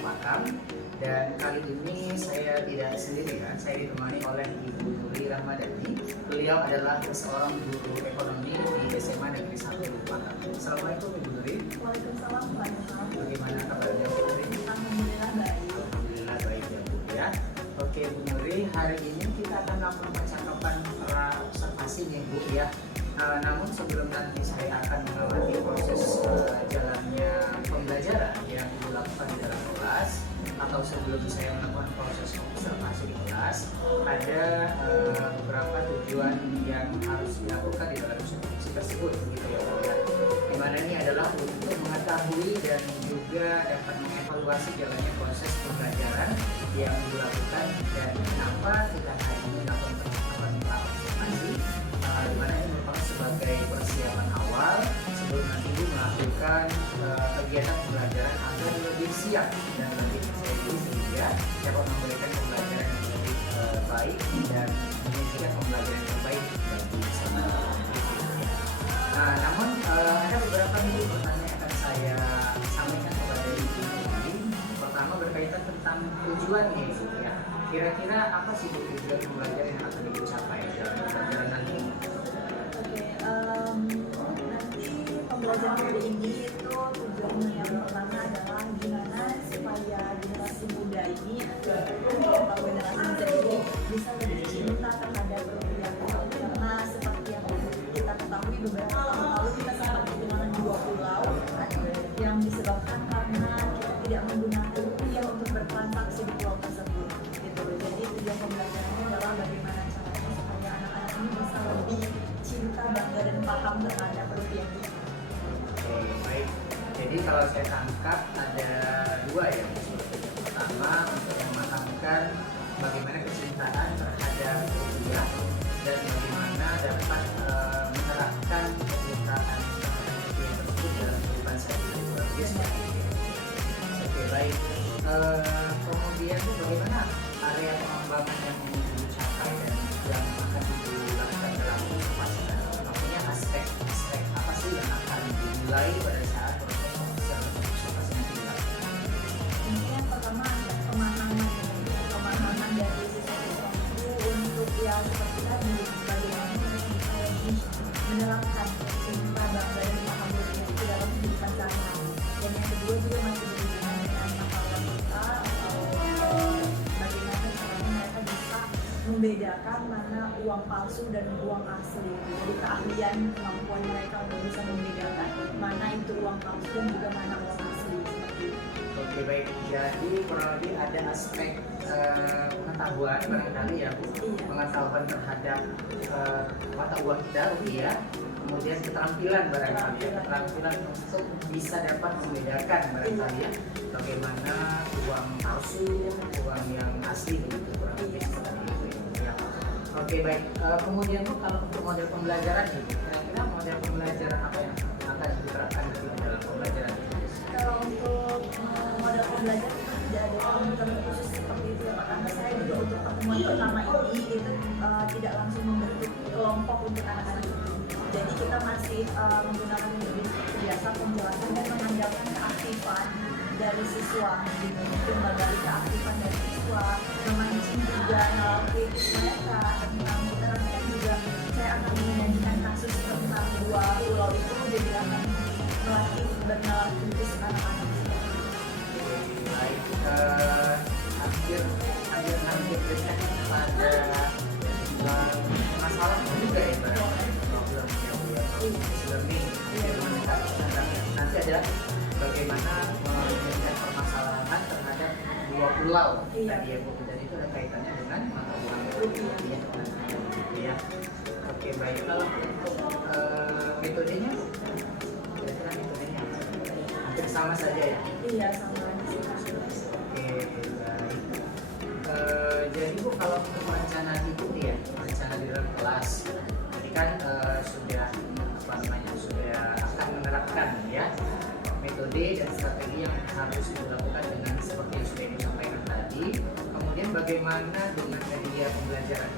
Makam. Dan kali ini saya tidak sendiri kan, saya ditemani oleh Ibu Nuri Rahmadani. Beliau adalah seorang guru ekonomi di SMA Negeri 1 Makam. Assalamualaikum Ibu Nuri. Waalaikumsalam. Bagaimana kabarnya Bu Nuri? Alhamdulillah baik. Alhamdulillah baik ya Bu ya. Oke Bu Nuri, hari ini kita akan melakukan percakapan observasi nih Bu ya. Namun sebelum nanti saya akan mengamati proses jalannya pembelajaran yang dilakukan di dalam kelas, atau sebelum saya melakukan proses observasi di kelas, ada beberapa tujuan yang harus dilakukan di dalam observasi tersebut begitu ya Bu ya. Dimana ini adalah untuk mengetahui dan juga dapat mengevaluasi jalannya proses pembelajaran yang dilakukan dan kenapa kita hari ini melakukan observasi, dimana ini merupakan sebagai persiapan awal sebelum nanti Ibu melakukan kegiatan pembelajaran agar lebih siap dan lebih percaya diri sehingga dapat memberikan pembelajaran yang lebih baik dan menyajikan pembelajaran yang terbaik bagi semua. Nah, namun ada beberapa pertanyaan yang akan saya sampaikan kepada Ibu ini. Pertama berkaitan tentang tujuannya Ibu ya. Kira-kira apa sih Bu tujuan pembelajaran yang akan Ibu capai dalam pembelajaran nanti? Nanti pembelajaran hari ini itu tujuannya yang pertama adalah gimana supaya generasi muda ini atau generasi muda ini bisa lebih cinta terhadap rupiah, karena seperti yang kita ketahui beberapa tahun lalu kita sempat kehilangan 2 pulau yang disebabkan karena kita tidak menggunakan rupiah untuk bertransaksi di pulau tersebut gitu. Jadi tujuan pembelajarannya adalah bagaimana caranya supaya anak-anak ini bisa lebih cinta, bangga dan paham terhadap rupiah. Oke, baik. Jadi kalau saya tangkap ada dua ya. Pertama untuk mematangkan bagaimana kecintaan terhadap rupiah dan bagaimana dapat menerapkan kecintaan terhadap rupiah tersebut dalam kehidupan sehari-hari. Oke, baik. Kemudian bagaimana area pengembangan yang ingin dicapai dan yang akan dilakukan dalam observasi? Maksudnya aspek-aspek apa sih yang akan dimulai pada saat proses observasi nanti dilakukan? Ini yang pertama ada pemahaman dari siswa-siswa itu untuk yang seperti tadi bagaimana mereka bisa lebih menerapkan cinta, bangga dan paham rupiah itu dalam kehidupan sehari-hari. Dan yang kedua juga masih berhubungan dengan masalah kita atau bagaimana caranya mereka bisa membedakan mana uang palsu dan uang asli. Jadi keahlian kemampuan mereka untuk bisa membedakan mana itu uang palsu dan juga mana uang asli seperti itu. Oke, baik. Jadi kurang lebih ada aspek pengetahuan barangkali ya Bu, pengetahuan terhadap mata uang kita rupiah, kemudian keterampilan barangkali ya, keterampilan untuk bisa dapat membedakan barangkali ya bagaimana uang palsu, uang yang asli begitu kurang lebih seperti itu ya. Oke, baik. Kemudian Bu, kalau untuk model pembelajaran ini, kira-kira model pembelajaran apa yang akan diterapkan di dalam pembelajaran ini? Kalau untuk model pembelajaran tidak ada komputer khusus seperti itu ya Pak, karena saya juga untuk pertemuan pertama ini itu tidak langsung membentuk kelompok untuk anak-anak itu. Jadi kita masih menggunakan metode seperti biasa penjelasan dan mengandalkan keaktifan dari siswa. Gitu. Mungkin dari keaktifan dari siswa, memancing juga nalar kritis mereka tentang kita nanti kan juga saya akan menyajikan kasus tentang 2 pulau itu, jadi akan melatih bernalar kritis anak-anak. Baik, hampir dekat pada masalah juga ya problem learning nanti ada bagaimana menyelesaikan permasalahan terhadap 2 pulau tadi ya Bu, dan itu ada kaitannya dengan mata uang rupiah. Oke, baik. Kalau untuk metodenya kira-kira metodenya hampir sama saja ya? Iya, sama aja. Oke, baik. Jadi Bu, kalau untuk rencana itu ya, rencana di dalam kelas, tadi kan sudah akan menerapkan ya metode dan strategi yang harus dilakukan dengan seperti yang sudah disampaikan tadi. Kemudian bagaimana dengan media pembelajaran?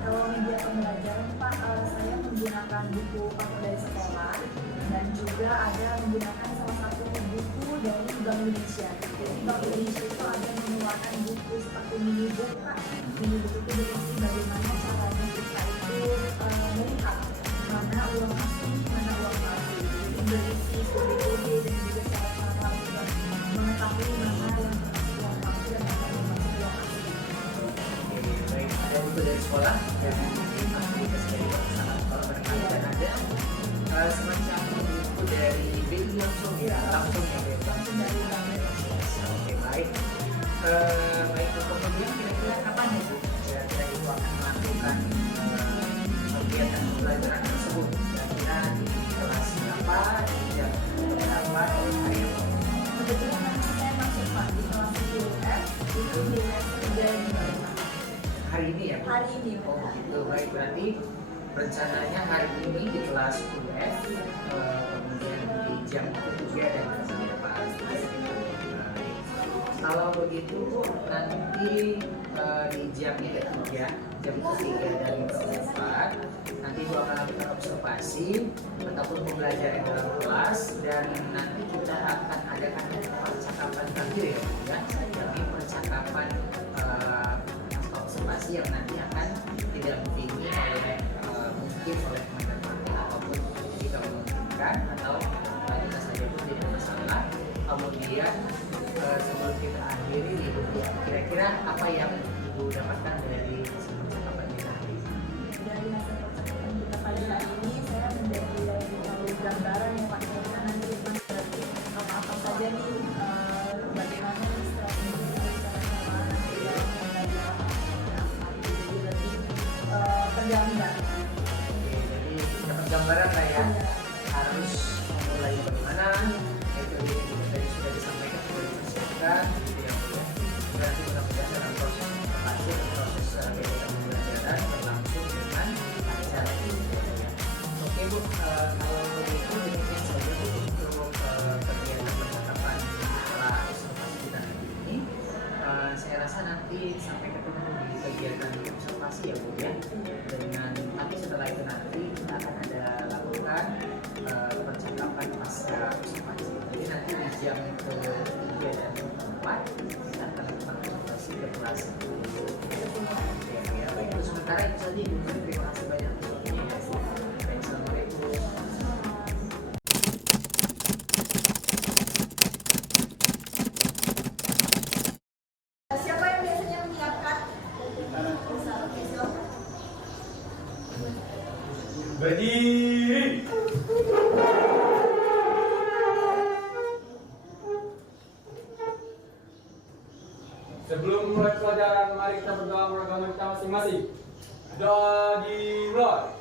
Kalau media pembelajaran Pak, saya menggunakan buku paket dari sekolah dan juga ada menggunakan salah satu buku dari Bank Indonesia. Jadi Bank Indonesia itu ada mengeluarkan buku seperti mini book Kak. Mini book itu berisi bagaimana caranya kita itu melihat mana uang asing, mana uang palsu. Jadi berisi kode-kode dan juga cara-cara untuk mengetahui mana yang termasuk uang palsu dan mana yang termasuk uang asing. Oke, baik. Ada buku dari sekolah yang mungkin fasilitas dari sangat kalau barangkali dan ada semacam buku dari BI langsung ya BI langsung dari Bank Indonesia. Oke, baik. Baik, kemudian kira-kira kapan ya Bu? Kira-kira Ibu akan melakukan kegiatan pembelajaran tersebut? Kira-kira di kelas berapa, di jam berapa, atau hari apa? Kebetulan nanti saya masuk Pak di kelas 10F itu di lesson dari Hari ini ya Bu? hari ini. Oh gitu, baik. Berarti rencananya hari ini di kelas 10F, kemudian di jam ketiga dan ketiga pagi. Kalau begitu Bu, nanti di jam ketiga dan keempat, nanti Bu akan lakukan observasi ataupun pembelajaran dalam kelas, dan nanti kita akan adakan percakapan terakhir ya Bu ya. Ini percakapan observasi yang nanti akan didampingi oleh mungkin oleh teman-teman ataupun jika memungkinkan atau kita saja pun tidak masalah. Kemudian sebelum kita akhiri Ibu, kira-kira apa yang Ibu dapatkan dari percakapan kita hari ini? Dari hasil percakapan kita pada hari ini saya menjadi tahu gambaran yang Pak Karena nanti Mas berarti apa saja nih bagaimana strategi cara-cara nanti dalam pembelajaran jadi lebih tergambar. Oke, jadi dapat gambaran lah ya, harus mulai bagaimana metode yang tadi sudah disampaikan, sudah dipersiapkan gitu ya Bu ya. Berarti mudah-mudahan dalam proses observasi dan proses kegiatan pembelajaran berlangsung dengan lancar gitu ya. Oke Bu, kalau begitu demikian saja Bu untuk kegiatan percakapan setelah observasi kita hari ini. Saya rasa nanti sampai ketemu di kegiatan observasi ya Bu ya. Dengan tapi setelah itu nanti kita akan ada lakukan percakapan pasca observasi. Jadi nanti di jam ke-3 dan ke-4 kita akan lakukan observasi ke kelas 10. Ya, baik. Untuk sementara itu saja Ibu. Terima kasih banyak untuk waktunya ya Bu. Baik, Assalamualaikum. Siapa yang biasanya menyiapkan? Berdiri. Sebelum mulai pelajaran, mari kita berdoa beragama kita masing-masing. Doa dimulai.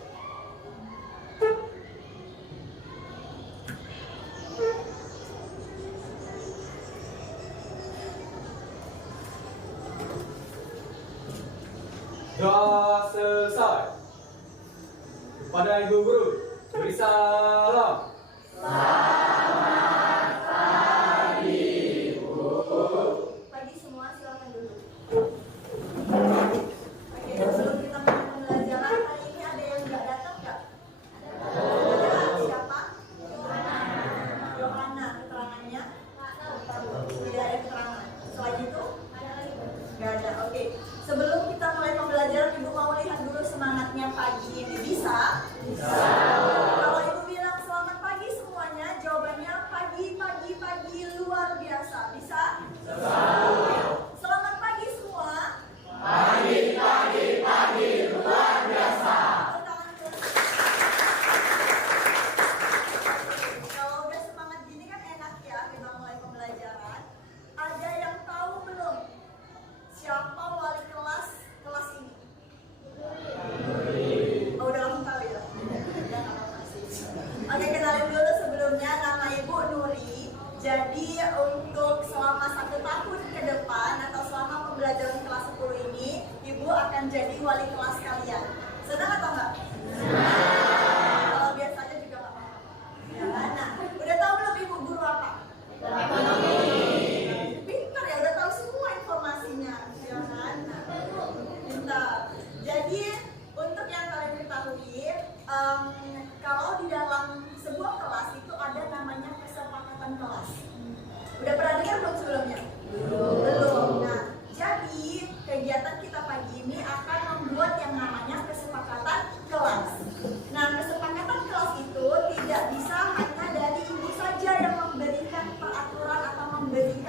Doa selesai. Kepada Ibu Guru, beri salam. Pagi semua silakan duduk. Oke, sebelum kita mulai pembelajaran hari ini ada yang nggak datang nggak? Ada. Siapa? Yohana. Keterangannya? Tidak ada keterangan. Selain itu? Nggak ada. Oke. Sebelum kita mulai pembelajaran, Ibu mau lihat dulu semangatnya pagi ini. Bisa? Bisa. Kalau Ibu bilang selamat pagi,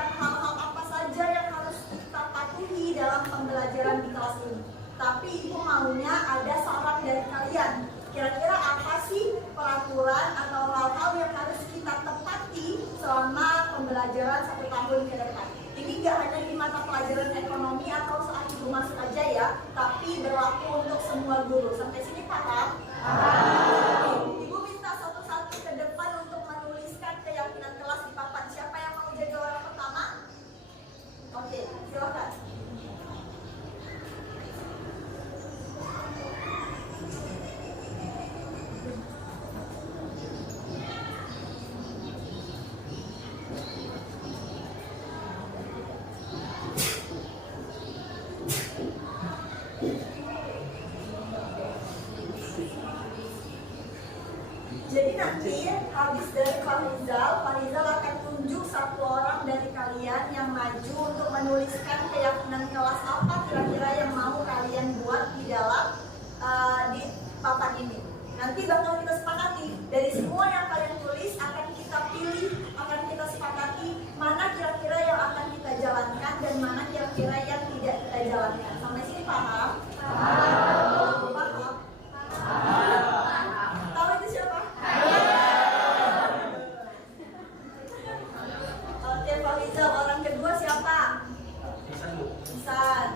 menjelaskan hal-hal apa saja yang harus kita patuhi dalam pembelajaran di kelas ini. Tapi Ibu maunya ada saran dari kalian. Kira-kira apa sih peraturan atau hal-hal yang harus kita tepati selama pembelajaran 1 tahun ke depan? Ini gak hanya di mata pelajaran ekonomi atau saat Ibu masuk aja ya, tapi berlaku untuk semua guru. Sampai sini paham? Ibu minta satu-satu ke depan untuk menuliskan keyakinan kelas di papan. Siapa yang mau jadi orang pertama? Oke, silakan. Jadi nanti habis dari Farizal akan tunjuk 1 orang dari kalian yang maju untuk menuliskan keyakinan kelas apa kira-kira yang mau kalian buat di dalam di papan ini. Nanti bakal kita sepakati dari semua yang kalian tulis akan kita pilih, akan kita sepakati mana kira-kira yang akan kita jalankan dan mana kira-kira yang tidak kita jalankan. Sampai sini paham? Paham? Paham? Tahu itu siapa? Oke, Farizal. Orang kedua siapa? Isan.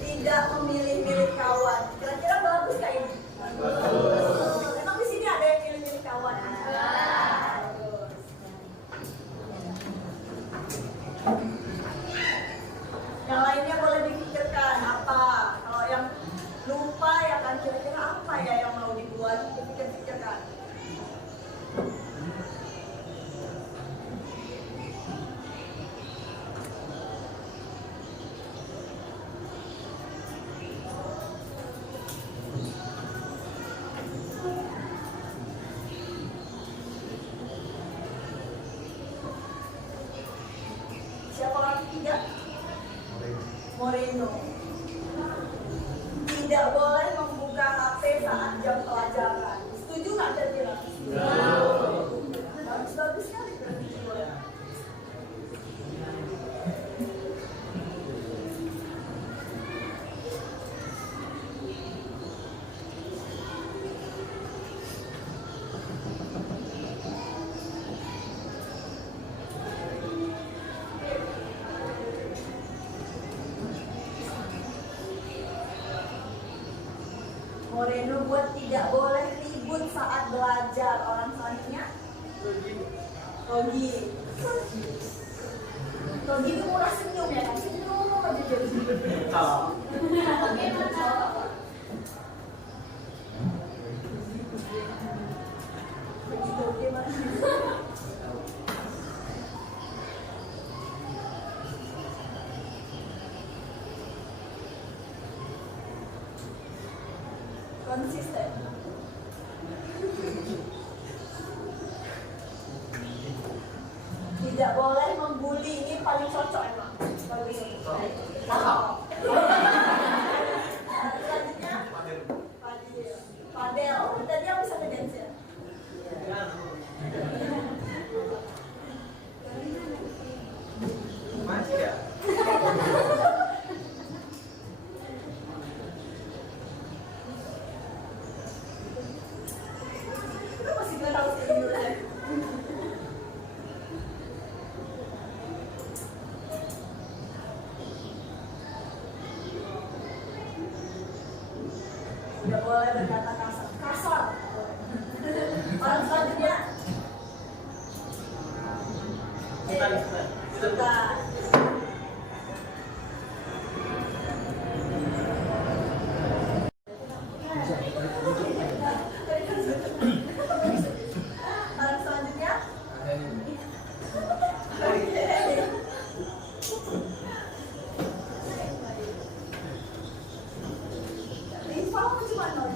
Tidak memilih-milih kawan. Kira-kira bagus gak ini? Bagus. Emang di sini ada yang milih-milih kawan? Bagus. Yang lainnya boleh dipikirkan apa? Kalau yang lupa ya kan kira-kira apa ya yang mau dibuat? Dipikir-pikirkan. Siapa orang ketiga? Moreno. Tidak boleh membuka HP saat jam pelajaran. Setuju nggak kira-kira? Bagus sekali. Moreno buat tidak boleh ribut saat belajar. Orang selanjutnya Rogi. Rogi itu murah senyum ya kan? Senyum aja jadi. Konsisten. Tidak boleh membuli, ini paling cocok emang. Bagus. Selanjutnya Fadel. Tadi yang bisa ke dance ya? Masih ya? Masih nggak tahu sih dulu ya. Tidak boleh berkata kasar. Orang selanjutnya Sultan. Orang selanjutnya Rifa cuma nol.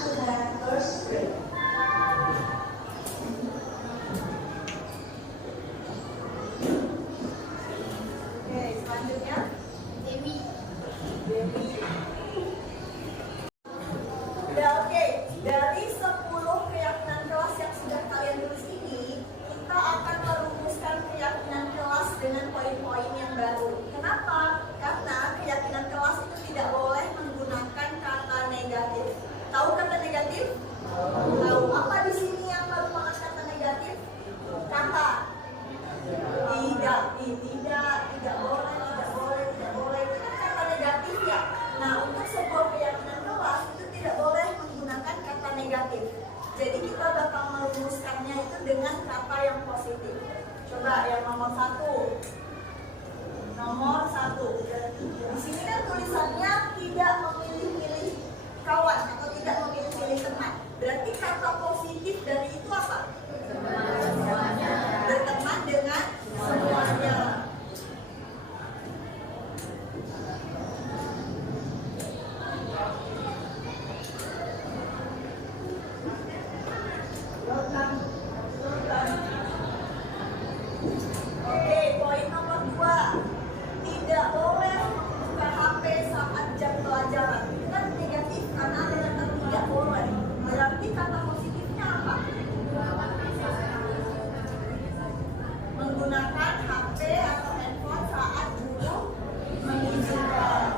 to have first grade. Oke, selanjutnya Dewi. Ya, oke, dari 10 keyakinan kelas yang sudah kalian tulis ini, kita akan merumuskan keyakinan kelas dengan poin-poin yang baru. Kenapa? Karena keyakinan kelas itu tidak boleh menggunakan kata negatif. Tahu kata negatif? Tahu. Apa di sini yang merupakan kata negatif? Kata tidak boleh, tidak boleh. Itu kan kata negatif ya. Nah, untuk sebuah keyakinan kelas itu tidak boleh menggunakan kata negatif. Jadi kita bakal merumuskannya itu dengan kata yang positif. Coba yang nomor 1. Nomor 1. Di sini kan tulisannya tidak memilih-milih kawan atau tidak memilih-milih teman. Berarti kata positif dari itu apa? Berteman dengan semuanya. Oke, poin nomor 2. Tidak boleh membuka HP saat jam pelajaran. Itu kan negatif karena ada kata tidak boleh. Berarti kata positifnya apa? Menggunakan HP atau handphone saat guru mengizinkan.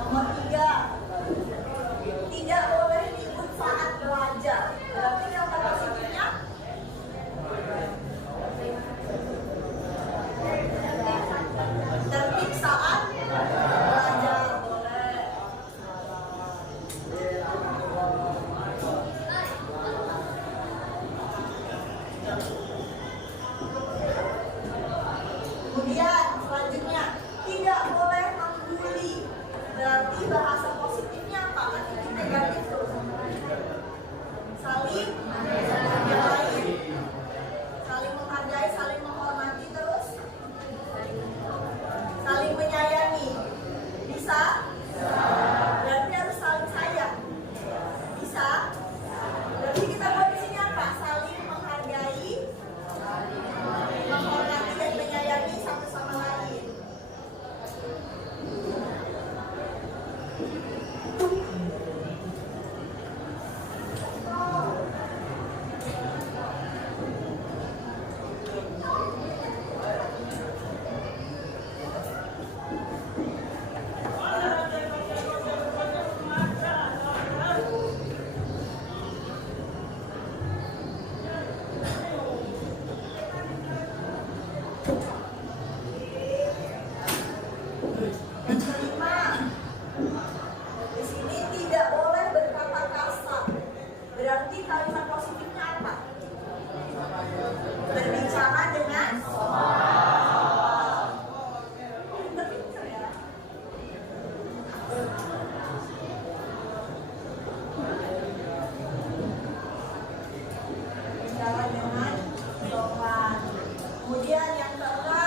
Nomor 3. Tidak boleh ribut saat belajar. Berarti kata positifnya tertib saat belajar. Boleh. Kemudian selanjutnya tidak boleh membuli. Berarti bahasa positifnya apa? Nanti negatif tuh. Saling menghargai, saling menghormati, terus saling menyayangi. Bisa? Berarti harus saling sayang. Bisa? Berarti kita buat di sini apa? Saling menghargai, menghormati dan menyayangi satu sama lain. Yang kelima, di sini tidak boleh berkata kasar. Berarti kalimat positifnya apa? Berbicara dengan pintar ya. Bicara dengan sopan. Kemudian yang keempat,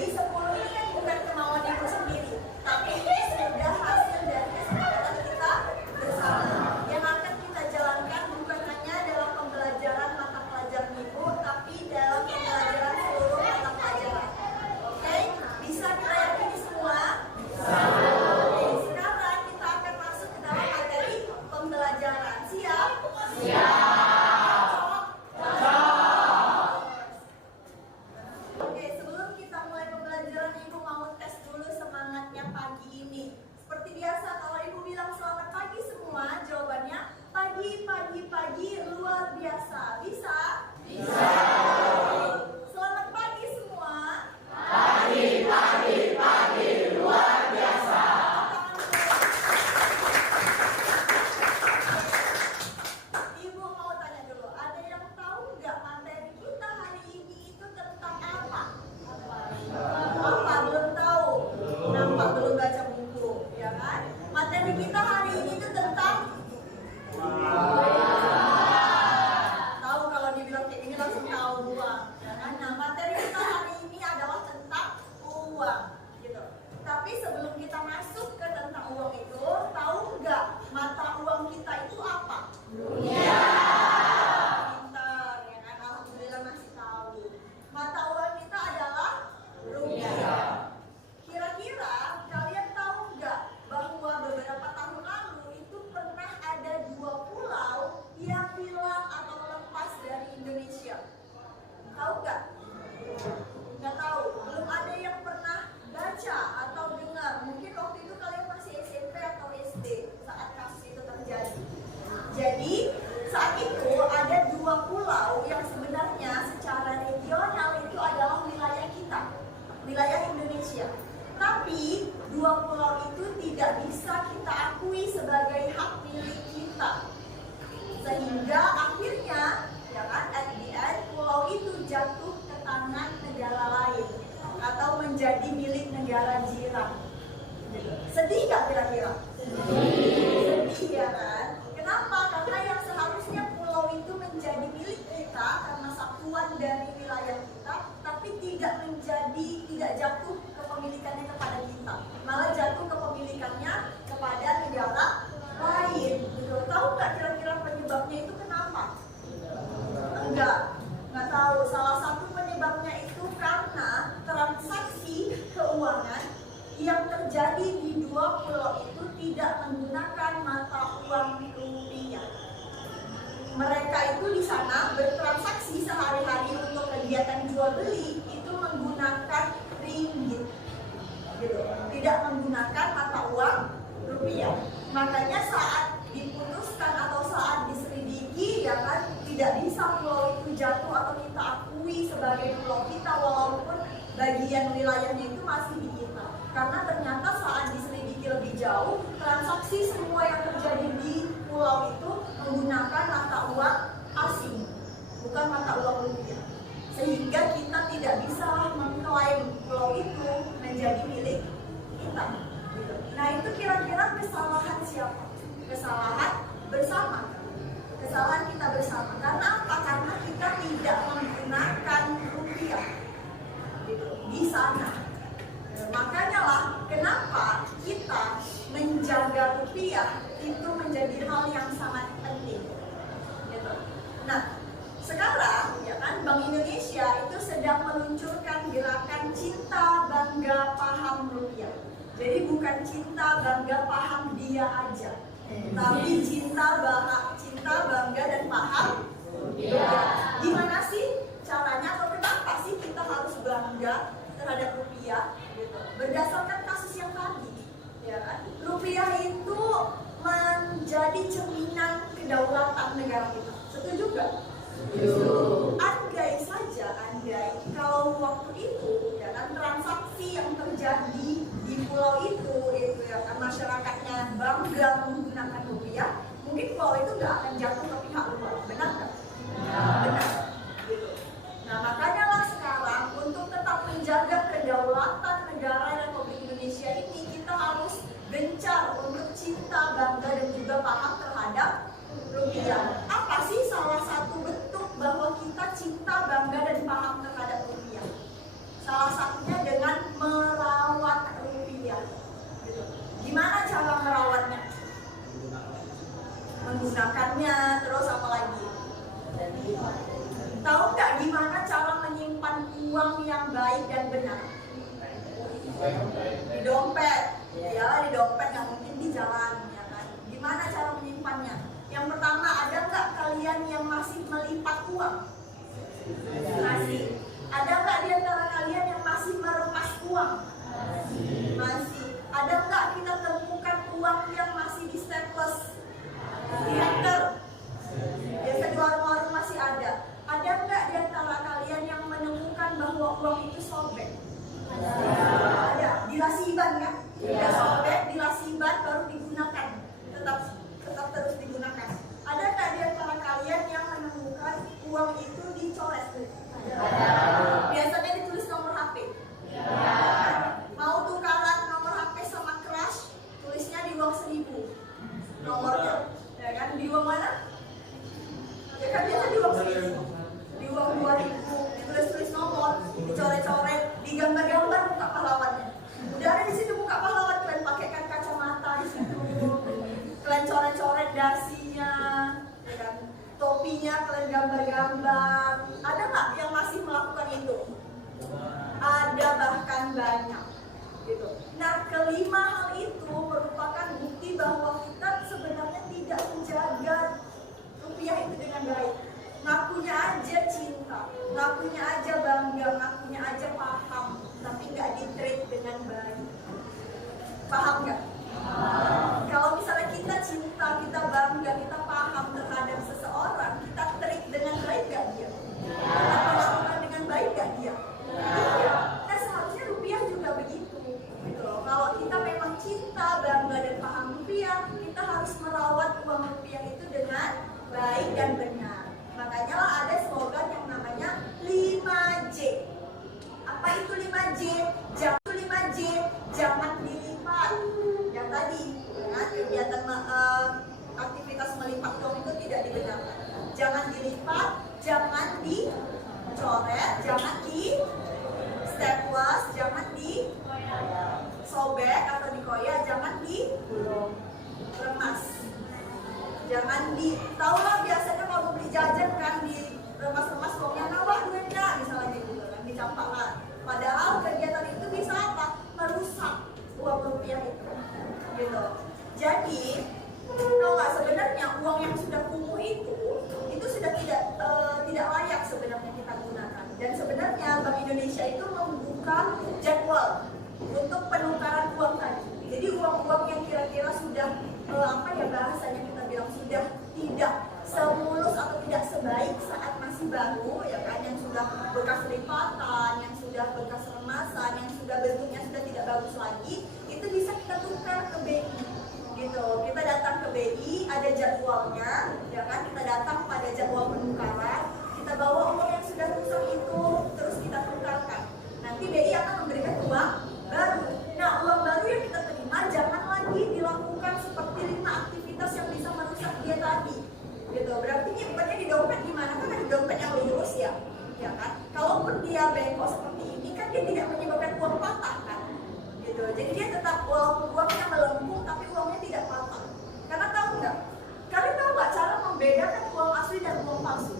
Jadi 10 ini kan bukan kemauan ibu sendiri, tapi ini sudah hasil dari kesepakatan kita bersama. Yang akan kita jalankan bukan hanya dalam pembelajaran mata pelajaran ibu, tapi dalam pembelajaran seluruh mata pelajaran. Oke, bisa kita yakini semua? Oke, sekarang kita akan masuk ke dalam materi pembelajaran. Siap? Oke, sebelum kita mulai pembelajaran, ibu mau tes dulu semangatnya pagi ini. Seperti biasa, kalau ibu bilang selamat pagi semua, jawabannya pagi luar biasa. Bisa? Bisa. Selamat pagi semua. Pagi luar biasa. Ibu mau tanya dulu, ada yang tahu nggak materi kita hari ini itu tentang apa? Apa? Belum tahu? Nampak belum baca buku, ya kan? Materi kita hari ini itu tentang tahu, kalau dibilang kayak gini langsung tahu uang, ya kan? Nah, materi kita hari ini adalah tentang uang, gitu. Tapi sebelum kita masuk ke tentang uang itu, tahu nggak mata uang kita itu apa? Pintar, ya kan? Alhamdulillah masih tahu. Mata uang kita adalah rupiah. Kira-kira kalian tahu nggak bahwa beberapa tahun lalu itu pernah ada 2 pulau yang hilang atau lepas dari Indonesia? Tahu nggak? Nggak tahu. Belum ada yang pernah baca atau dengar. Mungkin waktu itu kalian masih SMP atau SD saat kasus itu terjadi. Jadi saat itu ada 2 pulau yang sebenarnya secara regional itu adalah wilayah kita, wilayah Indonesia. Tapi 2 pulau itu tidak bisa kita akui sebagai hak milik kita. Sehingga akhirnya, ya kan, at the end, pulau itu jatuh ke tangan negara lain atau menjadi milik negara jiran. Sedih gak kira-kira? Sedih, ya kan? Kenapa? Karena yang seharusnya pulau itu menjadi milik kita karena satuan dari wilayah kita, tapi tidak jatuh kepemilikannya kepada kita, malah jatuh kepemilikannya kepada negara lain. Gitu. Tahu nggak kira-kira penyebabnya itu kenapa? Nggak tahu. Salah satu penyebabnya itu karena transaksi keuangan yang terjadi di 2 pulau itu tidak menggunakan mata uang rupiah. Mereka itu di sana bertransaksi sehari-hari untuk kegiatan jual beli itu menggunakan ringgit, gitu. Tidak menggunakan mata uang rupiah. Makanya saat diputuskan atau saat diselidiki, ya kan, tidak bisa pulau itu jatuh atau kita akui sebagai pulau kita walaupun bagian wilayahnya itu masih di kita. Karena ternyata saat diselidiki lebih jauh, transaksi semua yang terjadi di pulau itu menggunakan mata uang asing, bukan mata uang rupiah. Sehingga kita tidak bisa mengklaim pulau itu menjadi milik kita. Nah, itu kira-kira kesalahan siapa? Kesalahan bersama. Kesalahan kita bersama. Karena apa? Karena kita tidak menggunakan rupiah di sana. Makanya lah kenapa kita menjaga rupiah itu menjadi hal yang sangat penting. Gitu. Nah, sekarang ya kan Bank Indonesia itu sedang meluncurkan gerakan cinta bangga paham rupiah. Jadi bukan cinta bangga paham dia aja, tapi cinta bangga dan paham rupiah. Gimana sih caranya atau kenapa sih kita harus bangga terhadap rupiah? Gitu. Berdasarkan kasus yang tadi, ya kan, rupiah itu menjadi cerminan kedaulatan negara kita. Setuju nggak? Andai saja, kalau waktu itu, ya kan, transaksi yang terjadi di pulau itu ya kan, masyarakatnya bangga menggunakan rupiah, mungkin pulau itu nggak akan jatuh ke pihak luar. Benar nggak? Benar. Gitu. Nah, makanya lah sekarang untuk tetap menjaga kedaulatan negara Republik Indonesia ini, kita harus gencar untuk cinta, bangga, dan juga paham terhadap rupiah. Apa sih salah satu bentuk bahwa kita cinta, bangga, dan paham terhadap rupiah? Salah satunya dengan uang yang baik dan benar? Di dompet, ya di dompet, nggak mungkin di jalan, ya kan? Gimana cara menyimpannya? Yang pertama, ada nggak kalian yang masih melipat uang? Masih. Ada nggak di antara kalian yang masih meremas uang? Masih. Ada nggak kita temukan uang yang masih di staples, di hanger? Biasa di warung-warung masih ada. Ada nggak di antara kalian yang menemukan bahwa uang itu sobek? Ada. Dilasiban kan? Dia sobek, dilasiban baru digunakan. Tetap terus digunakan. Ada nggak di antara kalian yang menemukan uang itu dicoret? Biasanya ditulis nomor HP. Mau tukaran nomor HP sama crush, tulisnya di uang 1.000 nomornya, ya kan? Di uang mana? Ya kan biasa di uang 1.000, di uang 2.000, ditulis nomor, dicoret-coret, digambar-gambar muka pahlawannya. Udah ada di situ muka pahlawan, kalian pakaikan kacamata di situ, kalian coret-coret dasinya, ya kan? Topinya kalian gambar-gambar. Ada nggak yang masih melakukan itu? Ada, bahkan banyak. Gitu. Nah, kelima hal itu merupakan bukti bahwa kita sebenarnya tidak menjaga rupiah itu dengan baik. Ngakunya aja cinta, ngakunya aja bangga, ngakunya aja paham, tapi nggak di-treat dengan baik. Paham nggak? Kalau misalnya kita cinta, kita bangga, kita paham terhadap seseorang, kita treat dengan baik nggak dia? Kita lakukan dengan baik nggak dia? Nah, seharusnya rupiah juga begitu. Gitu loh. Kalau kita memang cinta, bangga, dan paham rupiah, kita harus merawat uang rupiah itu dengan baik dan benar. Makanya lah ada slogan yang namanya 5J. Apa itu 5J? Jangan dilipat. Yang tadi, ya, kegiatan aktivitas melipat uang itu tidak dibenarkan. Jangan dilipat, jangan dicoret, jangan di staples, jangan di sobek atau dikoyak, jangan diremas, jangan tahu lah biasanya kalau beli jajan kan di remas-remas uangnya, nawak duitnya misalnya gitu kan, dicampakkan. Padahal kegiatan itu bisa apa? Merusak uang rupiah itu, gitu. Jadi tahu nggak, sebenarnya uang yang sudah kumuh itu sudah tidak layak sebenarnya kita gunakan. Dan sebenarnya Bank Indonesia itu membuka jadwal untuk penukaran uang tadi. Jadi uang-uang yang kira-kira sudah bahasanya kita bilang sudah tidak semulus atau tidak sebaik saat masih baru, ya kan, yang sudah bekas lipatan, yang sudah bekas remasan, yang sudah bentuknya sudah tidak bagus lagi, itu bisa kita tukar ke BI. Gitu. Kita datang ke BI, ada jadwalnya, ya kan? Kita datang pada jadwal penukaran, kita bawa uang yang sudah rusak itu, terus kita tukarkan. Nanti BI akan memberikan uang baru. Nah, uang baru yang kita terima jangan lagi dilakukan seperti 5 aktivitas yang bisa merusak dia tadi. Gitu. Berarti nyimpannya di dompet gimana? Kan ada dompet yang lurus ya, ya kan? Kalaupun dia bengkok seperti ini, kan dia tidak menyebabkan uang patah kan? Gitu. Jadi dia tetap walaupun uangnya melengkung, tapi uangnya tidak patah. Karena tahu nggak? Kalian tahu nggak cara membedakan uang asli dan uang palsu?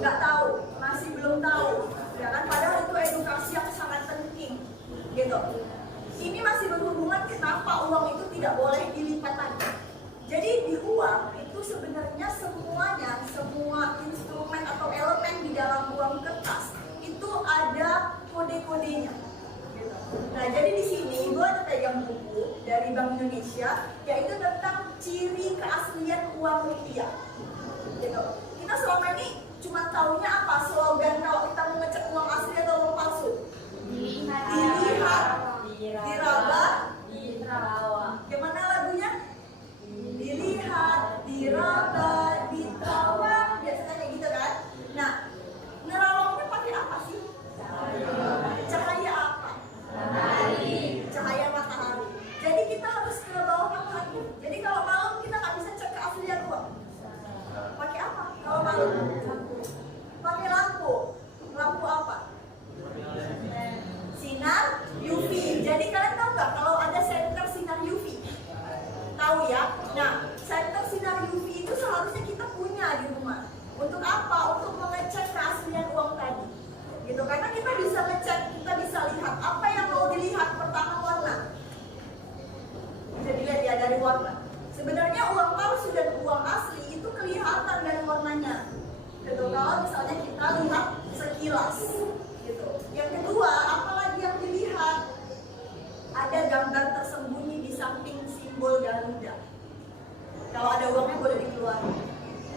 Nggak tahu, masih belum tahu, ya kan? Padahal itu edukasi yang sangat penting, gitu. Ini masih berhubungan kenapa uang itu tidak boleh dilipat lagi. Jadi di uang itu sebenarnya semuanya, semua instrumen atau elemen di dalam uang kertas itu ada kode-kodenya. Gitu. Nah, jadi di sini gue ada pegang buku dari Bank Indonesia, yaitu tentang ciri keaslian uang rupiah. Gitu. Kita selama ini cuma taunya apa? Slogan kalau kita mau ngecek uang asli atau uang palsu? Dilihat, diraba, ditawa. Gimana lagunya? Dilihat, diraba, ditawa. Biasanya kayak gitu kan? Nah, nerawangnya pakai apa sih? Cahaya apa? Cahaya matahari. Jadi kita harus ke bawah matahari. Jadi kalau malam kita nggak bisa cek keaslian uang. Pakai apa? Kalau malam pakai lampu. Lampu apa? kan kita bisa ngecek, kita bisa lihat apa yang mau dilihat. Pertama warna. Bisa dilihat ya dari warna. Sebenarnya uang palsu dan uang asli itu kelihatan dari warnanya. Gitu. Kalau misalnya kita lihat sekilas, gitu. Yang kedua, apalagi yang dilihat? Ada gambar tersembunyi di samping simbol Garuda. Kalau ada uangnya boleh dikeluarkan,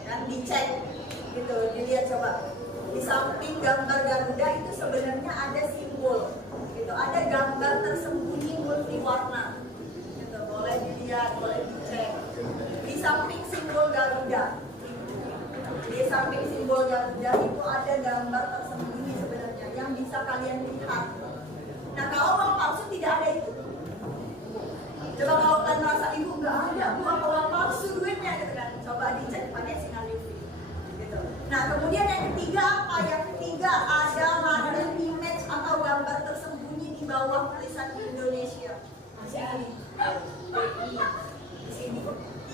kan dicek, gitu. Dilihat coba. Di samping gambar Garuda itu sebenarnya ada simbol, gitu. Ada gambar tersembunyi multi warna, gitu. Boleh dilihat, boleh dicek. Di samping simbol Garuda, itu ada gambar tersembunyi sebenarnya yang bisa kalian lihat. Nah kalau uang palsu tidak ada itu. Coba kalau kalian merasa ibu nggak ada uang palsu duitnya, gitu kan? Coba dicek pakai sinar UV. Gitu. Nah kemudian yang ketiga apa? Yang ketiga ada marker image atau gambar tersembunyi di bawah tulisan Indonesia. Masih di sini.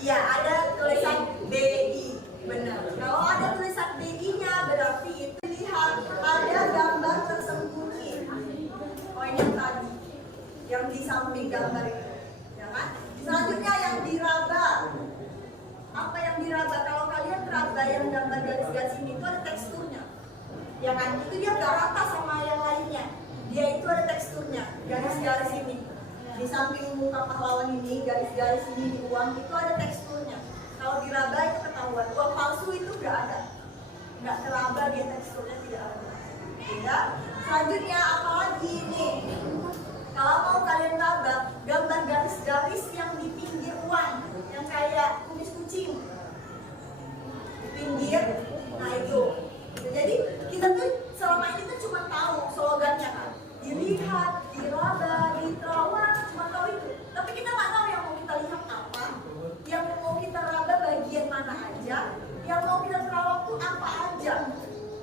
Iya ada tulisan BI. Benar. Kalau ada tulisan BI-nya berarti itu lihat ada gambar tersembunyi. Oh ini yang tadi, yang di samping gambar itu, ya kan? Selanjutnya yang diraba. Apa yang diraba? Kalau kalian raba yang gambar garis-garis ini itu ada teksturnya, ya kan? Itu dia nggak rata sama yang lainnya. Dia itu ada teksturnya, garis-garis ini. Di samping muka pahlawan ini, garis-garis ini di uang itu ada teksturnya. Kalau diraba itu ketahuan. Uang palsu itu nggak ada, nggak teraba, dia teksturnya tidak ada. Ya. Selanjutnya apalagi ini? Kalau mau kalian raba, gambar garis-garis yang di pinggir uang, yang kayak kumis kucing di pinggir. Nah itu. Jadi kita tuh selama ini tuh cuma tahu slogannya kan, dilihat, diraba, diterawang, cuma tahu itu. Tapi kita nggak tahu yang mau kita lihat apa, yang mau kita raba bagian mana aja, yang mau kita terawang tuh apa aja.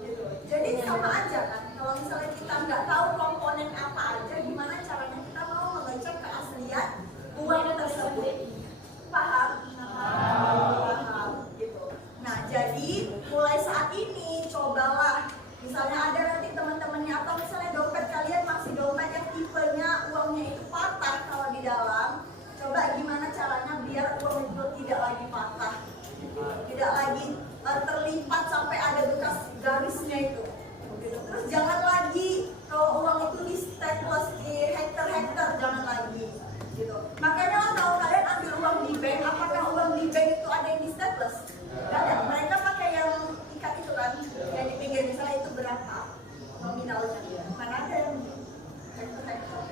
Gitu. Jadi sama aja kan. Kalau misalnya kita nggak tahu komponen apa aja, gimana caranya kita mau mengecek keaslian uang tersebut? Paham? Paham. Gitu. Nah, jadi mulai saat ini cobalah, misalnya ada nanti teman-temannya atau misalnya dompet kalian masih dompet yang tipenya uangnya itu patah kalau di dalam, coba gimana caranya biar uang itu tidak lagi patah, tidak lagi terlipat sampai ada bekas garisnya itu. Gitu. Terus jangan lagi kalau uang itu di staples, di hektar-hektar, jangan lagi. Gitu. Makanya kalau kalian ambil uang di bank, apakah uang di bank itu ada yang di staples? Gak ada. Mereka pakai yang ikat itu kan, yang di pinggir misalnya itu berapa nominalnya. Mana ada yang di hektar-hektar?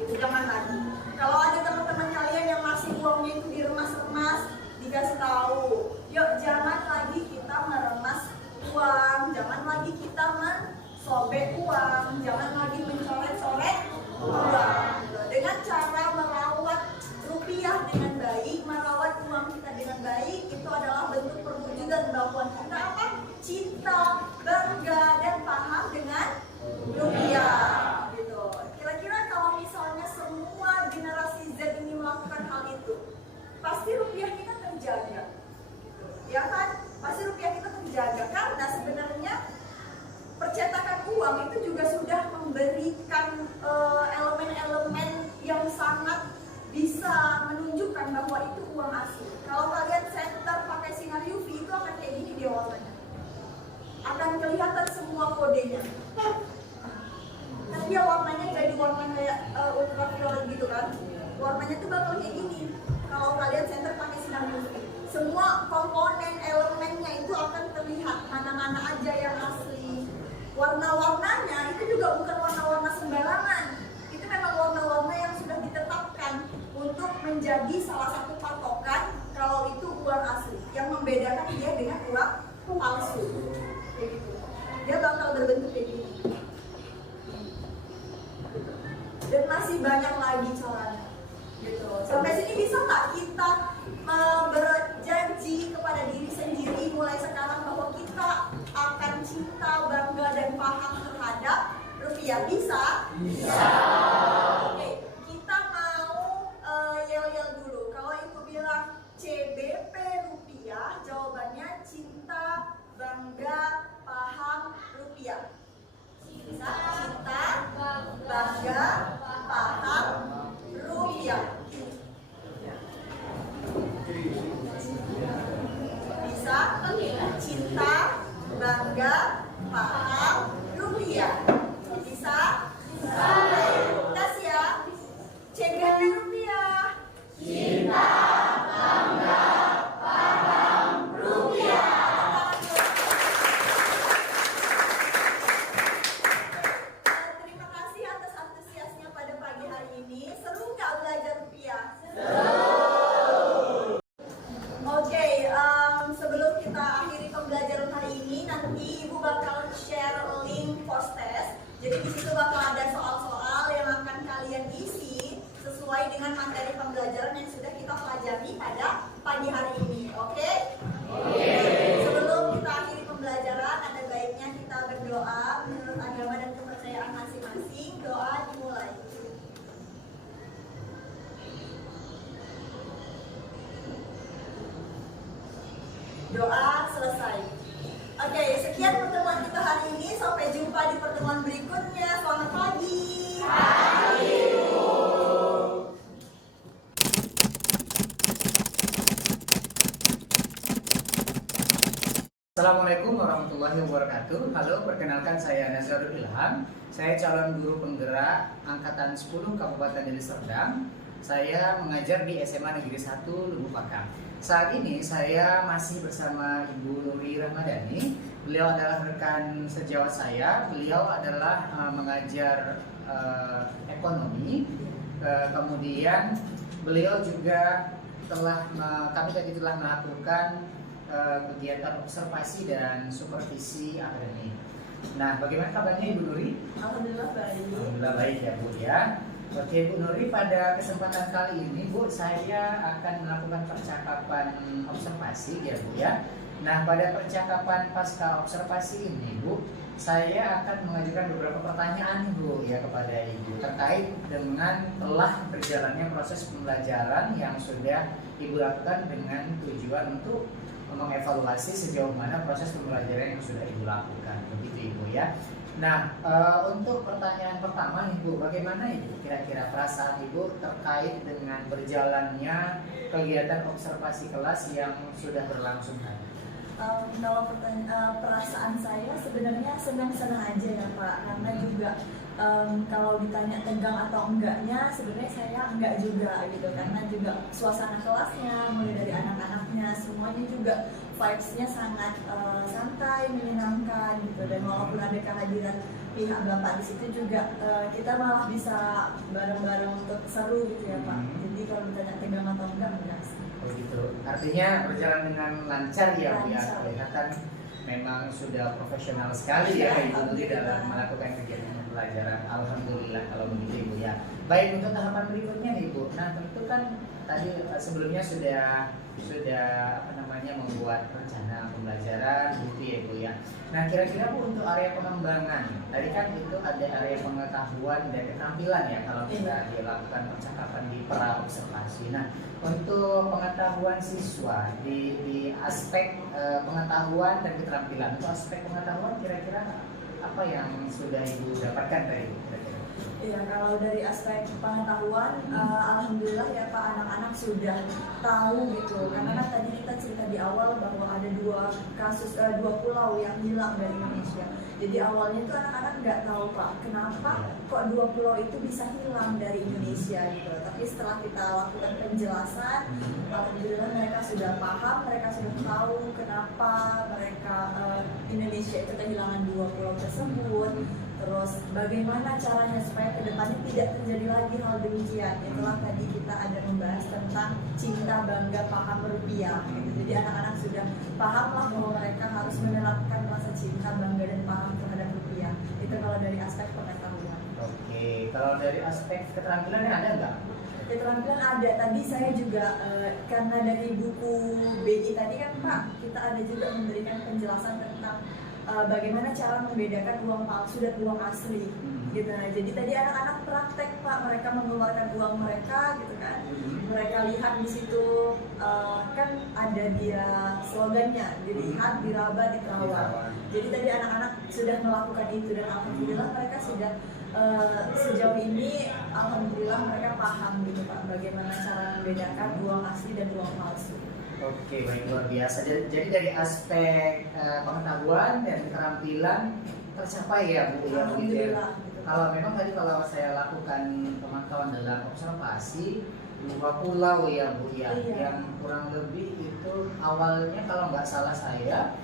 Itu jangan lagi. Kalau ada teman-teman kalian yang masih uangnya itu diremas-remas, dikasih tahu, yuk jangan lagi kita meremas uang, jangan lagi kita mensobek uang, jangan lagi mencoret-coret uang. Dengan cara merawat rupiah dengan baik, merawat uang kita dengan baik, itu adalah bentuk perwujudan bahwa kita apa? Cinta, bangga, dan paham dengan rupiah. Gitu. Kira-kira kalau misalnya semua generasi Z ini melakukan hal itu, pasti rupiah kita terjaga. Ya kan? Pasti rupiah kita terjaga karena sebenarnya percetakan uang itu juga sudah memberikan elemen-elemen yang sangat bisa menunjukkan bahwa itu uang asli. Kalau kalian center pakai sinar UV itu akan kayak gini dia warnanya. Akan kelihatan semua kodenya. Tapi dia warnanya jadi warna kayak ultraviolet gitu kan. Warnanya tuh bakal kayak gini. Kalau kalian center pakai sinar UV, semua komponen elemennya itu akan terlihat mana-mana aja yang asli. Warna-warnanya itu juga bukan warna-warna sembarangan. Itu memang warna-warna yang sudah ditetapkan untuk menjadi salah satu patokan kalau itu uang asli. Yang membedakan dia dengan uang palsu. Kayak gitu. Dia bakal berbentuk kayak gini. Dan masih banyak lagi caranya. Gitu. Sampai sini bisa nggak kita berjanji kepada diri sendiri mulai sekarang bahwa kita akan cinta, bangga, dan paham terhadap rupiah? Bisa? Bisa. Oke, kita mau yel-yel dulu. Kalau ibu bilang CBP rupiah, jawabannya cinta, bangga, paham rupiah. Bisa? sesuai dengan materi pembelajaran yang sudah kita pelajari pada pagi hari ini. Oke? Sebelum kita akhiri pembelajaran, ada baiknya kita berdoa menurut agama dan kepercayaan masing-masing. Doa dimulai. Doa selesai. Oke, sekian pertemuan kita hari ini. Sampai jumpa di pertemuan berikutnya. Selamat pagi. Assalamualaikum warahmatullahi wabarakatuh. Halo, perkenalkan saya Nazarul Ilham. Saya calon guru penggerak Angkatan 10 Kabupaten Deli Serdang. Saya mengajar di SMA Negeri 1 Lubuk Pakam. Saat ini saya masih bersama Ibu Nuri Rahmadani. Beliau adalah rekan sejawat saya. Beliau adalah mengajar ekonomi. Kemudian beliau juga kami tadi telah melakukan kegiatan observasi dan supervisi akademik. Nah, bagaimana kabarnya Ibu Nuri? Alhamdulillah baik. Alhamdulillah baik ya Bu ya. Oke Bu Nuri, pada kesempatan kali ini Bu, saya akan melakukan percakapan observasi ya Bu ya. Nah, pada percakapan pasca observasi ini Bu, saya akan mengajukan beberapa pertanyaan Bu ya kepada Ibu terkait dengan telah berjalannya proses pembelajaran yang sudah Ibu lakukan dengan tujuan untuk mengevaluasi sejauh mana proses pembelajaran yang sudah Ibu lakukan, begitu Ibu ya. Nah, untuk pertanyaan pertama nih Bu, bagaimana Ibu kira-kira perasaan Ibu terkait dengan berjalannya kegiatan observasi kelas yang sudah berlangsung tadi? Kalau perasaan saya sebenarnya senang-senang aja ya Pak, karena juga kalau ditanya tegang atau enggaknya sebenarnya saya enggak juga gitu, karena juga suasana kelasnya mulai dari anak-anaknya semuanya juga vibes-nya sangat santai, menyenangkan gitu, dan walaupun ada kehadiran pihak Bapak di situ juga kita malah bisa bareng-bareng untuk seru gitu ya Pak. Jadi kalau ditanya tegang atau enggak sih. Oh gitu. Artinya berjalan dengan lancar ya Bu ya. Lancar. Kelihatan memang sudah profesional sekali ya Ibu Nuri dalam melakukan kegiatan pembelajaran. Alhamdulillah kalau begitu Ibu ya. Baik, untuk tahapan berikutnya nih Bu. Nah, tentu kan tadi sebelumnya sudah membuat rencana pembelajaran gitu ya Bu ya. Nah, kira-kira Bu untuk area pengembangan, tadi kan itu ada area pengetahuan dan keterampilan ya kalau kita dilakukan percakapan di pra observasi. Nah, untuk pengetahuan siswa di aspek pengetahuan dan keterampilan, untuk aspek pengetahuan kira-kira apa yang sudah Ibu dapatkan dari kira-kira? Iya, kalau dari aspek pengetahuan, alhamdulillah ya Pak, anak-anak sudah tahu gitu. Karena kan tadi kita cerita di awal bahwa ada dua pulau yang hilang dari Indonesia. Jadi awalnya itu anak-anak nggak tahu Pak, kenapa kok dua pulau itu bisa hilang dari Indonesia gitu. Tapi setelah kita lakukan penjelasan, alhamdulillah mereka sudah paham, mereka sudah tahu kenapa Indonesia itu kehilangan dua pulau tersebut. Terus bagaimana caranya supaya kedepannya tidak terjadi lagi hal demikian. Itulah tadi kita ada membahas tentang cinta, bangga, paham rupiah gitu. Jadi anak-anak sudah paham lah bahwa mereka harus menerapkan rasa cinta, bangga, dan paham terhadap rupiah. Itu kalau dari aspek pengetahuan. Oke, kalau dari aspek keterampilannya ada nggak? Keterampilan ada. Tadi saya juga karena dari buku BI tadi kan Pak, kita ada juga memberikan penjelasan tentang bagaimana cara membedakan uang palsu dan uang asli gitu. Nah, jadi tadi anak-anak praktek Pak, mereka mengeluarkan uang mereka gitu kan, mereka lihat di situ kan ada dia slogannya, dilihat, diraba, diterawang. Jadi tadi anak-anak sudah melakukan itu dan alhamdulillah mereka sudah sejauh ini alhamdulillah mereka paham gitu Pak, bagaimana cara membedakan uang asli dan uang palsu. Oke, baik, luar biasa. Jadi dari aspek pengetahuan dan keterampilan tercapai ya Bu ya, begitu ya. Kalau memang tadi kalau saya lakukan pemantauan dalam observasi dua pulau ya Bu ya, yang kurang lebih itu awalnya kalau nggak salah saya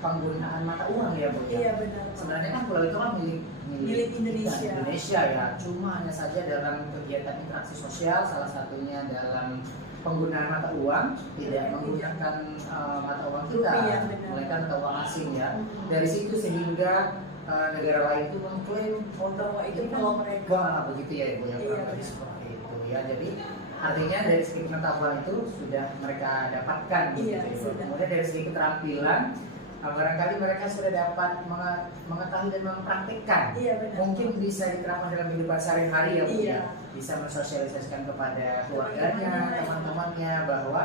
penggunaan mata uang ya Bu ya. Iya benar. Sebenarnya kan pulau itu kan milik Indonesia ya, cuma hanya saja dalam kegiatan interaksi sosial, salah satunya dalam penggunaan mata uang, tidak menggunakan mata uang kita, melainkan mata uang asing ya. Dari situ sehingga negara lain itu mengklaim bahwa itu ini kan pulau mereka. wah begitu ya ibu ya, Iya, kurang lebih benar. seperti itu ya. Jadi artinya dari segi pengetahuan itu sudah mereka dapatkan Iya, gitu. sudah. Kemudian dari segi keterampilan barangkali mereka sudah dapat mengetahui dan mempraktikkan. Iya benar. Mungkin bisa diterapkan dalam kehidupan sehari-hari ya Bu Iya. ya. Bisa mensosialisasikan kepada keluarganya, Teman-temannya. teman-temannya bahwa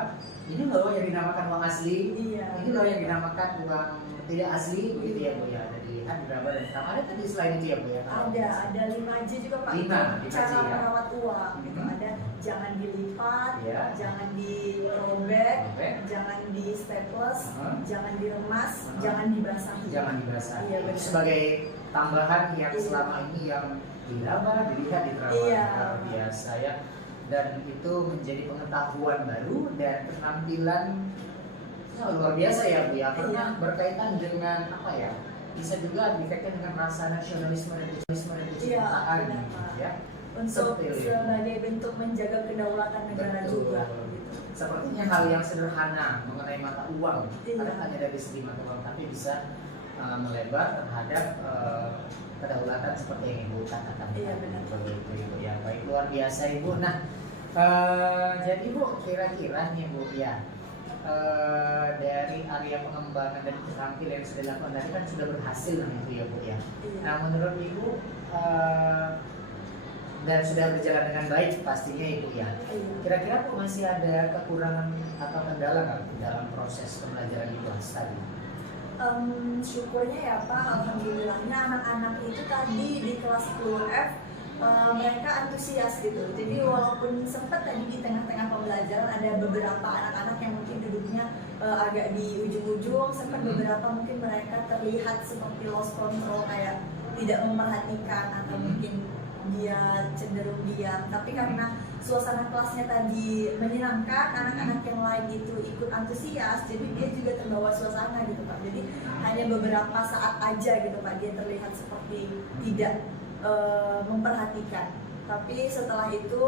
ini loh yang dinamakan uang asli, Iya. ini loh yang dinamakan uang tidak asli, begitu ya Bu ya. Ada dilihat beberapa dan ada tadi selain itu ya Bu ya. Ada 5J juga Pak. Lima Cara J, ya. merawat uang gitu. Mhm. Ada jangan dilipat, Iya. jangan dirobek, Robek. jangan di staples, jangan diremas, Mhm. jangan dibasahi. Jangan dibasahi. Iya, Itu benar. sebagai tambahan yang Iya. selama ini yang diraba, dilihat, diterapkan Iya. luar biasa ya. Dan itu menjadi pengetahuan baru dan keterampilan luar biasa ya Bu ya. Karena Iya. berkaitan dengan apa ya? Bisa juga dikaitkan dengan rasa nasionalisme dan Iya, kecintaan benar, Pak. ya. Untuk Seperti itu. sebagai bentuk menjaga kedaulatan negara Betul. juga gitu. Sepertinya hal yang sederhana mengenai mata uang, Iya. karena hanya dari segi mata uang, tapi bisa melebar terhadap kedaulatan seperti yang Ibu katakan. Iya, benar. Begitu Ibu ya, baik luar biasa Ibu. Nah, jadi Ibu kira-kira nih Bu ya, dari area pengembangan dan keterampilan yang sudah dilakukan tadi kan sudah berhasil itu ya Bu ya. Iya. Nah menurut Ibu dan sudah berjalan dengan baik pastinya Ibu ya. Iya. Kira-kira kok masih ada kekurangan atau kendala nggak dalam proses pembelajaran di kelas tadi? Syukurnya ya Pak, alhamdulillahnya anak-anak itu tadi di kelas 10F mereka antusias gitu. Jadi walaupun sempat tadi di tengah-tengah pembelajaran ada beberapa anak-anak yang mungkin duduknya agak di ujung-ujung, sempat beberapa mungkin mereka terlihat seperti lost control, kayak tidak memperhatikan atau mungkin dia cenderung diam. Tapi karena suasana kelasnya tadi menyenangkan, anak-anak yang lain itu ikut antusias, jadi dia juga terbawa suasana gitu Pak. Jadi hanya beberapa saat aja gitu Pak dia terlihat seperti tidak memperhatikan. Tapi setelah itu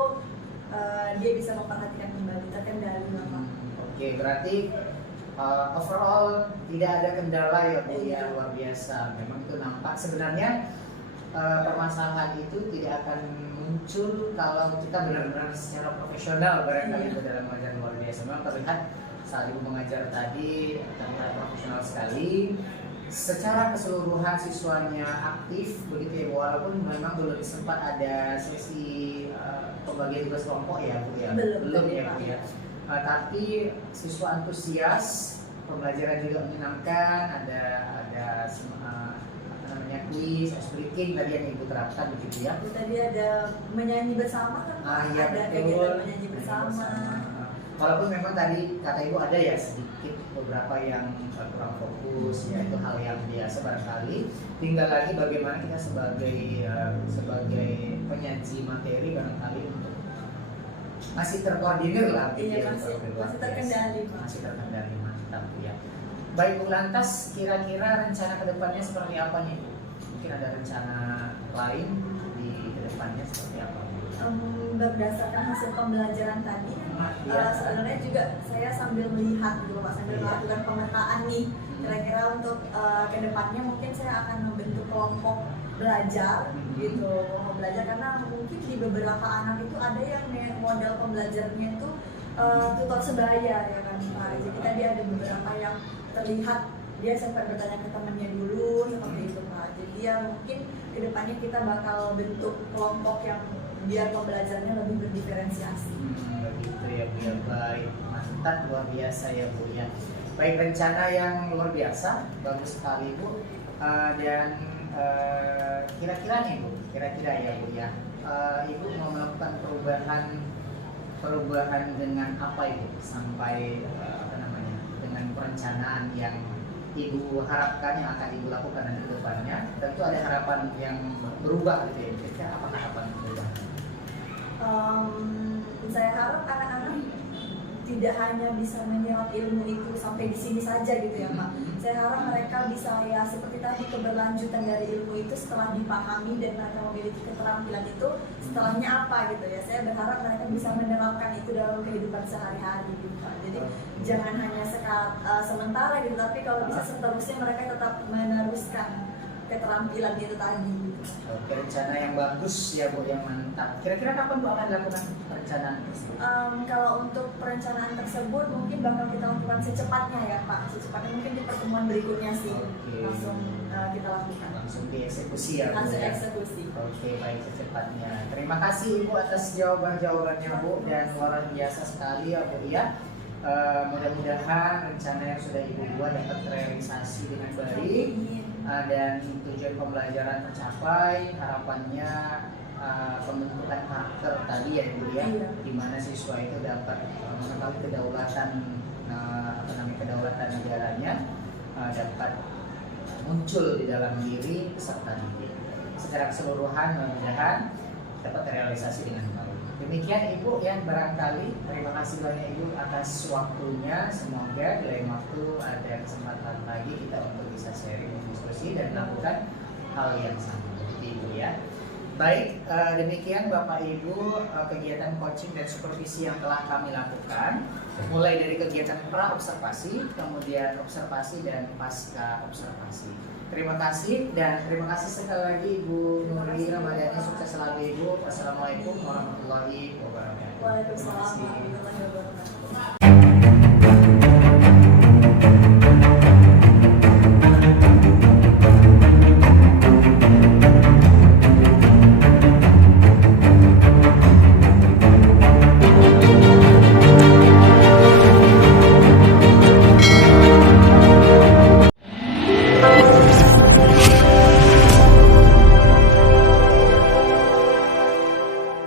dia bisa memperhatikan kembali, terkendali lah Pak. Oke, berarti overall tidak ada kendala ya Bu ya, Iya. luar biasa. Memang itu nampak sebenarnya permasalahan itu tidak akan muncul kalau kita benar-benar secara profesional barangkali Iya. itu dalam mengajar luar biasa. Memang terlihat saat Ibu mengajar tadi terlihat profesional sekali. Secara keseluruhan siswanya aktif begitu ya Bu, walaupun memang belum sempat ada sesi pembagian tugas kelompok ya Bu ya. Belum, ya Pak. Bu ya. Tapi siswa antusias, pembelajaran juga menyenangkan, ada apa namanya quiz, ice breaking tadi yang Ibu terapkan begitu ya. Tadi ada menyanyi bersama kan Pak? Iya Ada betul. kegiatan menyanyi bersama. Walaupun memang tadi kata Ibu ada ya sedikit beberapa yang kurang fokus, ya itu hal yang biasa barangkali. Tinggal lagi bagaimana kita sebagai penyaji materi barangkali untuk masih terkoordinir lah. Iya, gitu ya, masih luar biasa. terkendali, Pak. Masih terkendali, mantap ya. Baik Bu, lantas kira-kira rencana kedepannya seperti apa nih Bu? Mungkin ada rencana lain di kedepannya seperti apa Bu? Berdasarkan hasil pembelajaran tadi, sebenarnya juga saya sambil melihat gitu Pak, sambil Iya. melakukan pemetaan nih. Kira-kira untuk kedepannya mungkin saya akan membentuk kelompok belajar gitu, kelompok belajar karena mungkin di beberapa anak itu ada yang model pembelajarannya itu tutor sebaya ya kan Pak. Jadi tadi ada beberapa yang terlihat dia sempat bertanya ke temannya dulu seperti itu Pak. Jadi ya mungkin kedepannya kita bakal bentuk kelompok yang biar pembelajarannya lebih berdiferensiasi. Begitu ya Bu ya, baik, mantap, luar biasa ya Bu ya. Baik, rencana yang luar biasa, bagus sekali Bu. Dan kira-kira nih Bu, kira-kira ya Bu ya, Ibu mau melakukan perubahan dengan apa Ibu sampai apa namanya, dengan perencanaan yang Ibu harapkan yang akan Ibu lakukan nanti ke depannya. Tentu ada harapan yang berubah gitu ya. Kira-kira apa harapan berubah? Saya harap anak-anak tidak hanya bisa menyerap ilmu itu sampai di sini saja gitu ya Pak. Saya harap mereka bisa ya seperti tadi keberlanjutan dari ilmu itu setelah dipahami dan mereka memiliki keterampilan itu setelahnya apa gitu ya. Saya berharap mereka bisa menerapkan itu dalam kehidupan sehari-hari gitu Pak. Jadi jangan hanya sementara gitu, tapi kalau bisa seterusnya mereka tetap meneruskan keterampilan itu tadi. Oke, rencana yang bagus ya Bu, yang mantap. Kira-kira kapan Bu akan dilakukan perencanaan tersebut? Kalau untuk perencanaan tersebut mungkin bakal kita lakukan secepatnya ya Pak, secepatnya mungkin di pertemuan berikutnya sih. Oke. Langsung kita lakukan. Langsung dieksekusi ya Bu Langsung ya? eksekusi. Oke, baik, secepatnya. Terima kasih Ibu atas jawaban-jawabannya Bu, dan luar biasa sekali ya Bu ya. Mudah-mudahan rencana yang sudah Ibu buat dapat terrealisasi dengan baik, dan tujuan pembelajaran tercapai. Harapannya pembentukan karakter tadi ya Ibu ya, Iya. di mana siswa itu dapat mengetahui kedaulatan kedaulatan negaranya, dapat muncul di dalam diri peserta didik. Secara keseluruhan mudah-mudahan dapat terrealisasi dengan baik. Demikian Ibu ya, barangkali terima kasih banyak Ibu atas waktunya. Semoga di lain waktu ada kesempatan lagi kita untuk bisa sharing, diskusi, dan melakukan hal yang sama Ibu ya. Baik, demikian Bapak Ibu kegiatan coaching dan supervisi yang telah kami lakukan, mulai dari kegiatan pra observasi, kemudian observasi, dan pasca observasi. Terima kasih, dan terima kasih sekali lagi Ibu Nuri Ramadhani. Sukses selalu Ibu. Wassalamualaikum warahmatullahi wabarakatuh. Waalaikumsalam warahmatullahi wabarakatuh.